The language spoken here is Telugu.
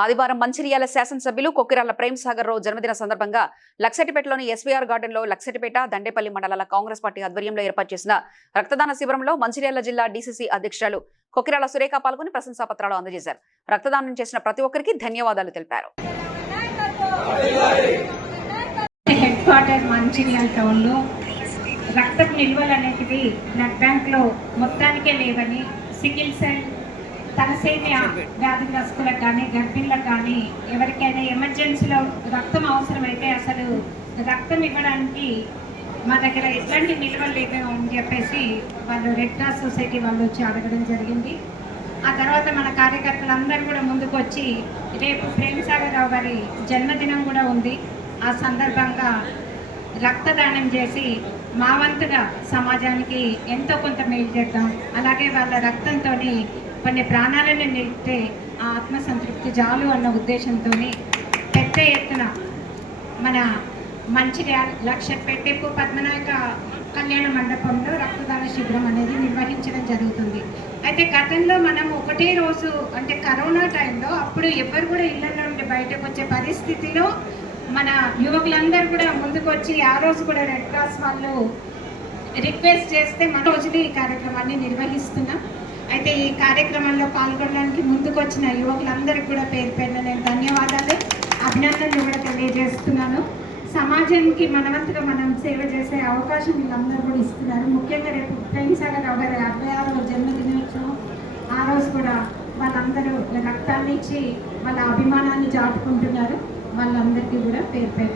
ఆదివారం మంచిర్యాల శాసనసభ్యులు కొక్కిరాల ప్రేమ్ సాగర్ రావు జన్మదిన సందర్భంగా లక్సెటిపేటలోని ఎస్వీఆర్ గార్డెన్లో లక్సెటిపేట దండేపల్లి మండలాల కాంగ్రెస్ పార్టీ ఆధ్వర్యంలో ఏర్పాటు చేసిన రక్తదాన శిబిరంలో మంచిర్యాల జిల్లా డీసీసీ అధ్యక్షులు కొక్కిరాల సురేఖ పాల్గొని ప్రశంసా పత్రాలు అందజేశారు. రక్తదానం చేసిన ప్రతి ఒక్కరికి ధన్యవాదాలు తెలిపారు. హెడ్ క్వార్టర్ మంచిర్యాల టౌన్లో రక్తపు నిల్వలు అనేటివి బ్లడ్ బ్యాంక్లో మొత్తానికే లేవని, సికిల్ సెల్, తలసేమియా వ్యాధిగ్రస్తులకు కానీ గర్భిణులకు కానీ ఎవరికైనా ఎమర్జెన్సీలో రక్తం అవసరమైతే అసలు రక్తం ఇవ్వడానికి మా దగ్గర ఎట్లాంటి నిల్వలు లేవు అని చెప్పేసి వాళ్ళు రెడ్ క్రాస్ సొసైటీ వాళ్ళు వచ్చి అడగడం జరిగింది. ఆ తర్వాత మన కార్యకర్తలందరూ కూడా ముందుకు వచ్చి రేపు ప్రేమ్ సాగర్ రావు గారి జన్మదినం కూడా ఉంది, ఆ సందర్భంగా రక్తదానం చేసి మా వంతుగా సమాజానికి ఎంతో కొంత మేలు చేద్దాం, అలాగే వాళ్ళ రక్తంతో కొన్ని ప్రాణాలను నిలిపితే ఆ ఆత్మసంతృప్తి చాలు అన్న ఉద్దేశంతో పెద్ద ఎత్తున మన మంచిర్యాల లక్షపేటకు పద్మనాయక కళ్యాణ మండపంలో రక్తదాన శిబిరం అనేది నిర్వహించడం జరుగుతుంది. అయితే గతంలో మనం ఒకటే రోజు అంటే కరోనా టైంలో అప్పుడు ఎవరు కూడా ఇళ్ళ నుండి బయటకు వచ్చే పరిస్థితిలో మన యువకులందరూ కూడా ముందుకు వచ్చి ఆ రోజు కూడా రెడ్ క్రాస్ వాళ్ళు రిక్వెస్ట్ చేస్తే మన రోజులు ఈ కార్యక్రమాన్ని నిర్వహిస్తున్నాం. అయితే ఈ కార్యక్రమంలో పాల్గొనడానికి ముందుకు వచ్చిన యువకులందరికీ కూడా పేరు పేరున నేను ధన్యవాదాలు, అభినందనలు కూడా తెలియజేస్తున్నాను. సమాజానికి మనవంతుగా మనం సేవ చేసే అవకాశం వీళ్ళందరూ కూడా ఇస్తున్నారు. ముఖ్యంగా రేపు ప్రేమ్ సాగర్ రావు గారి 66వ జన్మదినోత్సవం, ఆ రోజు కూడా వాళ్ళందరూ రక్తాన్ని ఇచ్చి వాళ్ళ అభిమానాన్ని చాటుకుంటున్నారు. వాళ్ళందరికీ కూడా పేరు పేరు